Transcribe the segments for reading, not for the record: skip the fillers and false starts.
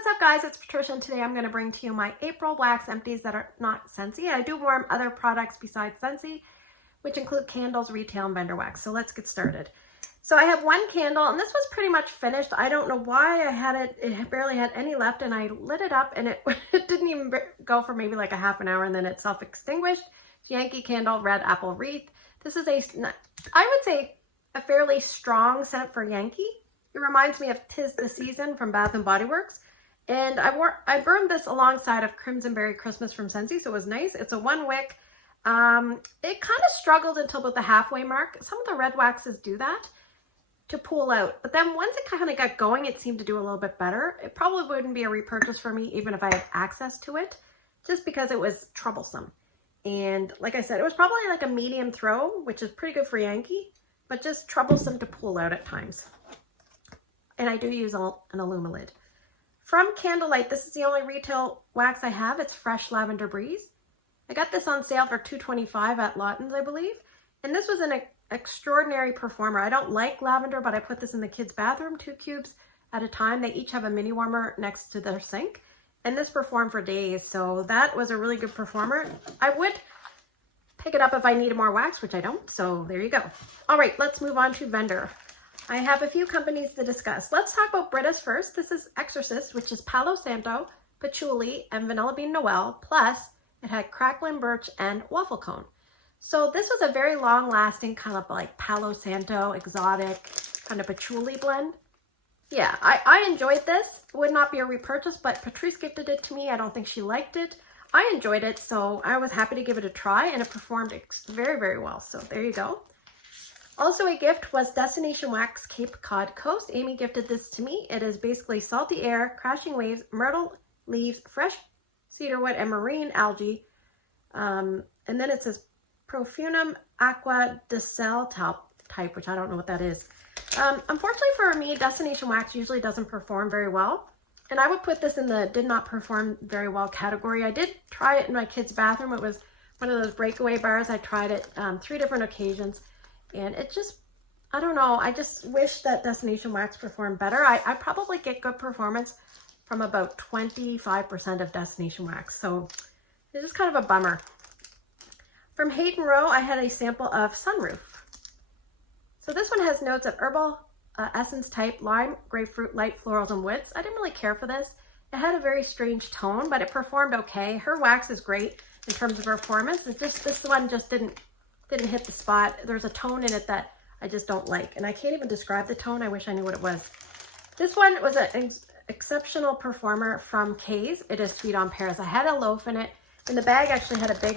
What's up guys, it's Patricia and today I'm going to bring to you my April wax empties that are not Scentsy. I do warm other products besides Scentsy, which include candles, retail, and vendor wax. So let's get started. So I have one candle and this was pretty much finished. I don't know why I had it barely had any left, and I lit it up and it didn't even go for maybe like a half an hour and then it self-extinguished. Yankee Candle Red Apple Wreath. This is I would say a fairly strong scent for Yankee. It reminds me of 'Tis the Season from Bath & Body Works. And I burned this alongside of Crimson Berry Christmas from Scentsy, so it was nice. It's a one wick. It kind of struggled until about the halfway mark. Some of the red waxes do that to pull out. But then once it kind of got going, it seemed to do a little bit better. It probably wouldn't be a repurchase for me even if I had access to it, just because it was troublesome. And like I said, it was probably like a medium throw, which is pretty good for Yankee, but just troublesome to pull out at times. And I do use an Aroma lid. From Candle-lite, this is the only retail wax I have. It's Fresh Lavender Breeze. I got this on sale for $2.25 at Lawton's, I believe. And this was an extraordinary performer. I don't like lavender, but I put this in the kids' bathroom, 2 cubes at a time. They each have a mini warmer next to their sink. And this performed for days. So that was a really good performer. I would pick it up if I needed more wax, which I don't. So there you go. All right, let's move on to vendor. I have a few companies to discuss. Let's talk about Britta's first. This is Exorcism, which is Palo Santo, Patchouli, and Vanilla Bean Noel, plus it had Crackling Birch and Waffle Cone. So this was a very long-lasting kind of like Palo Santo, exotic, kind of patchouli blend. Yeah, I enjoyed this. It would not be a repurchase, but Patrice gifted it to me. I don't think she liked it. I enjoyed it, so I was happy to give it a try, and it performed very, very well. So there you go. Also a gift was Destination Wax Cape Cod Coast. Amy gifted this to me. It is basically salty air, crashing waves, myrtle leaves, fresh cedarwood, and marine algae. And then it says Profunum Aqua de Cell type, which I don't know what that is. Unfortunately for me, Destination Wax usually doesn't perform very well. And I would put this in the did not perform very well category. I did try it in my kids' bathroom. It was one of those breakaway bars. I tried it 3 different occasions. And it just, I don't know, I just wish that Destination Wax performed better. I probably get good performance from about 25% of Destination Wax. So it's just kind of a bummer. From Hayden Row, I had a sample of Sunroof. So this one has notes of herbal essence type, lime, grapefruit, light florals, and woods. I didn't really care for this. It had a very strange tone, but it performed okay. Her wax is great in terms of performance. It's just, this one just didn't hit the spot. There's a tone in it that I just don't like. And I can't even describe the tone. I wish I knew what it was. This one was an exceptional performer from Kay's. It is Sweet on Pears. I had a loaf in it. And the bag actually had a big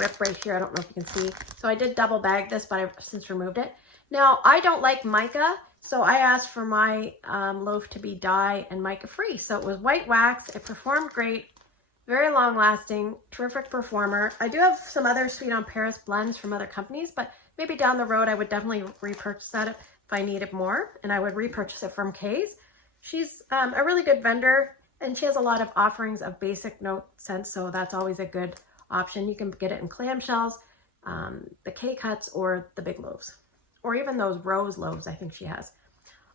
rip right here. I don't know if you can see. So I did double bag this, but I've since removed it. Now, I don't like mica. So I asked for my loaf to be dye and mica free. So it was white wax. It performed great. Very long lasting, terrific performer. I do have some other Sweet on Paris blends from other companies, but maybe down the road I would definitely repurchase that if I needed more, and I would repurchase it from Kay's. She's a really good vendor, and she has a lot of offerings of basic note scents, so that's always a good option. You can get it in clamshells, the K-cuts, or the big loaves, or even those rose loaves I think she has.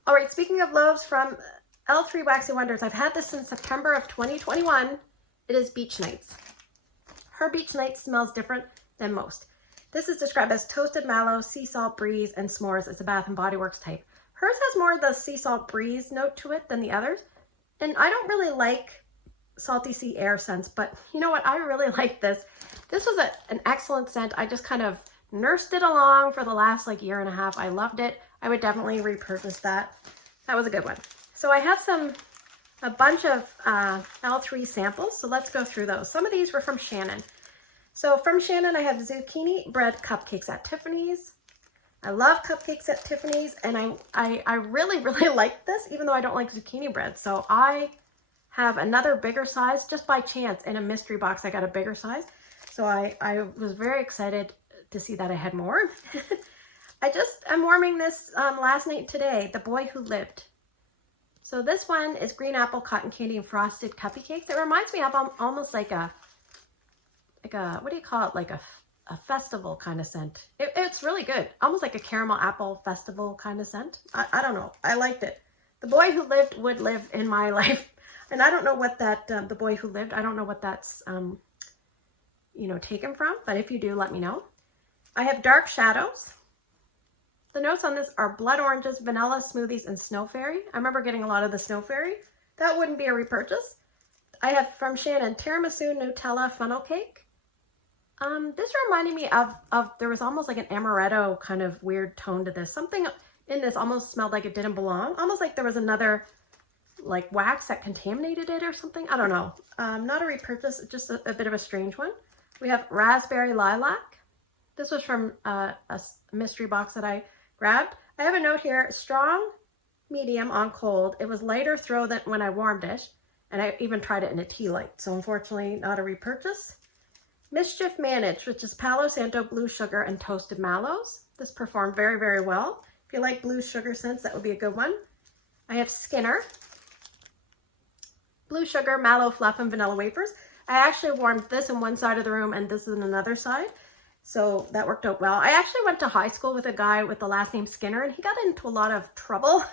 All right, speaking of loaves, from L3 Waxy Wonders, I've had this since September of 2021. It is Beach Nights. Her Beach Nights smells different than most. This is described as toasted mallow, sea salt breeze, and s'mores. It's a Bath & Body Works type. Hers has more of the sea salt breeze note to it than the others. And I don't really like salty sea air scents, but you know what? I really like this. This was an excellent scent. I just kind of nursed it along for the last like year and a half. I loved it. I would definitely repurchase that. That was a good one. So I have a bunch of L3 samples, so let's go through those. Some of these were from Shannon. So from Shannon, I have zucchini bread cupcakes at Tiffanys. I love cupcakes at Tiffanys, and I really, really like this, even though I don't like zucchini bread. So I have another bigger size, just by chance. In a mystery box, I got a bigger size. So I was very excited to see that I had more. I'm warming this last night today, The Boy Who Lived. So this one is green apple, cotton candy, and frosted cupcakes. It reminds me of almost like a what do you call it? Like a festival kind of scent. It's really good. Almost like a caramel apple festival kind of scent. I don't know. I liked it. The Boy Who Lived would live in my life. And I don't know what that, the boy who lived, I don't know what that's, you know, taken from, but if you do, let me know. I have Dark Shadows. The notes on this are blood oranges, vanilla, smoothies, and snow fairy. I remember getting a lot of the snow fairy. That wouldn't be a repurchase. I have from Shannon, tiramisu, Nutella, funnel cake. This reminded me of there was almost like an amaretto kind of weird tone to this. Something in this almost smelled like it didn't belong. Almost like there was another like wax that contaminated it or something. I don't know. Not a repurchase, just a bit of a strange one. We have raspberry lilac. This was from a mystery box that I grabbed. I have a note here, strong, medium on cold. It was lighter throw than when I warmed it. And I even tried it in a tea light. So unfortunately, not a repurchase. Mischief Managed, which is Palo Santo, blue sugar, and toasted mallows. This performed very, very well. If you like blue sugar scents, that would be a good one. I have Skinner, blue sugar, mallow fluff, and vanilla wafers. I actually warmed this in one side of the room and this in another side. So that worked out well. I actually went to high school with a guy with the last name Skinner, and he got into a lot of trouble.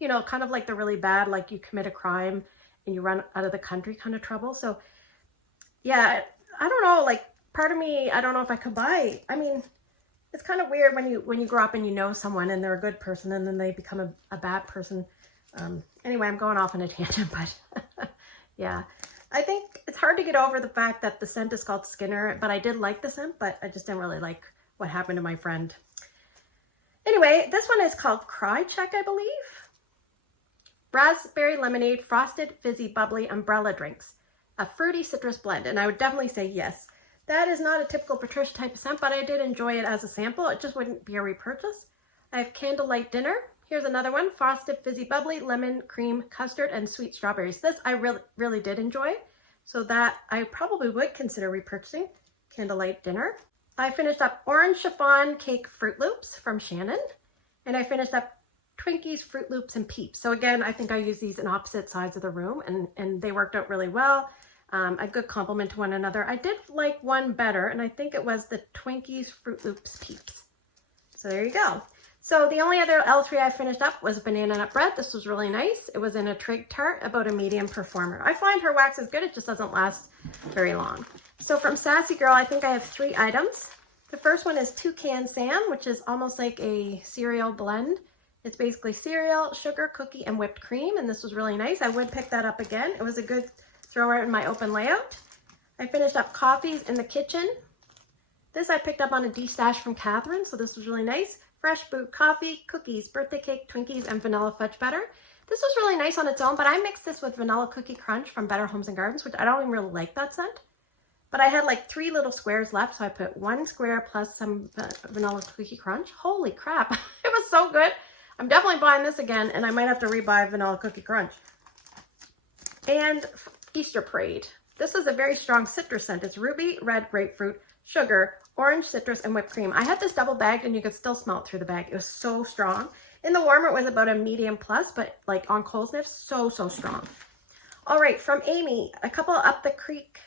You know, kind of like the really bad, like you commit a crime and you run out of the country kind of trouble. So yeah, I don't know, like part of me, I don't know if I could buy. I mean, it's kind of weird when you grow up and you know someone and they're a good person and then they become a bad person. Anyway, I'm going off on a tangent, but yeah. I think it's hard to get over the fact that the scent is called Skinner, but I did like the scent, but I just didn't really like what happened to my friend. Anyway, this one is called Cry Check, I believe. Raspberry lemonade, frosted, fizzy, bubbly umbrella drinks. A fruity citrus blend, and I would definitely say yes. That is not a typical Patricia type of scent, but I did enjoy it as a sample. It just wouldn't be a repurchase. I have Candle-lite Dinner. Here's another one, frosted, fizzy, bubbly, lemon, cream, custard, and sweet strawberries. This I really did enjoy, so that I probably would consider repurchasing. Candle-lite Dinner. I finished up Orange Chiffon Cake Fruit Loops from Shannon, and I finished up Twinkies, Fruit Loops, and Peeps. So again, I think I used these in opposite sides of the room, and they worked out really well. A good compliment to one another. I did like one better, and I think it was the Twinkies, Fruit Loops, Peeps. So there you go. So the only other L3 I finished up was Banana Nut Bread. This was really nice. It was in a trig tart, about a medium performer. I find her wax is good. It just doesn't last very long. So from Sassy Girl, I think I have 3 items. The first one is Toucan Sam, which is almost like a cereal blend. It's basically cereal, sugar, cookie, and whipped cream, and this was really nice. I would pick that up again. It was a good thrower in my open layout. I finished up Coffees in the Kitchen. This I picked up on a D-stash from Catherine, so this was really nice. Fresh brewed coffee, cookies, birthday cake, Twinkies, and vanilla fudge butter. This was really nice on its own, but I mixed this with Vanilla Cookie Crunch from Better Homes and Gardens, which I don't even really like that scent. But I had like 3 little squares left, so I put 1 square plus some Vanilla Cookie Crunch. Holy crap, it was so good. I'm definitely buying this again, and I might have to rebuy Vanilla Cookie Crunch. And Easter Parade. This is a very strong citrus scent. It's ruby, red grapefruit, sugar, orange citrus, and whipped cream. I had this double bagged and you could still smell it through the bag. It was so strong. In the warmer, it was about a medium plus, but like on cold sniff, so strong. All right, from Amy, a couple Up the Creek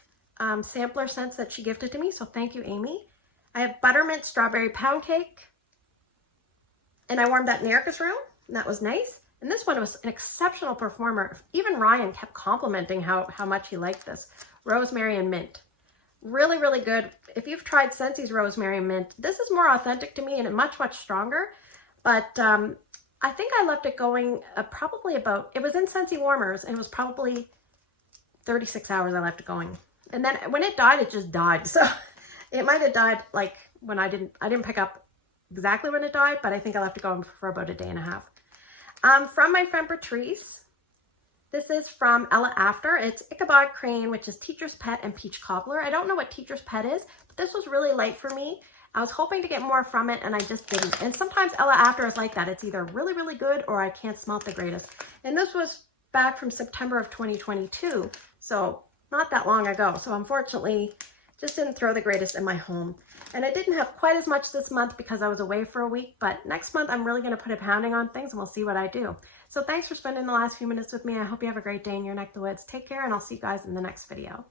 sampler scents that she gifted to me. So thank you, Amy. I have Buttermint Strawberry Pound Cake. And I warmed that in Erica's room, and that was nice. And this one was an exceptional performer. Even Ryan kept complimenting how much he liked this. Rosemary and Mint. Really, really good. If you've tried Scentsy's Rosemary and Mint, this is more authentic to me and much stronger. But I think I left it going probably about, it was in Scentsy Warmers, and it was probably 36 hours I left it going. And then when it died, it just died. So it might have died like when I didn't pick up exactly when it died, but I think I left it going for about a day and a half. From my friend Patrice, this is from Ella After. It's Ichabod Crane, which is Teacher's Pet and Peach Cobbler. I don't know what Teacher's Pet is, but this was really light for me. I was hoping to get more from it, and I just didn't. And sometimes Ella After is like that. It's either really, really good or I can't smell it the greatest. And this was back from September of 2022, so not that long ago. So unfortunately, just didn't throw the greatest in my home. And I didn't have quite as much this month because I was away for a week, but next month I'm really going to put a pounding on things and we'll see what I do. So thanks for spending the last few minutes with me. I hope you have a great day in your neck of the woods. Take care, and I'll see you guys in the next video.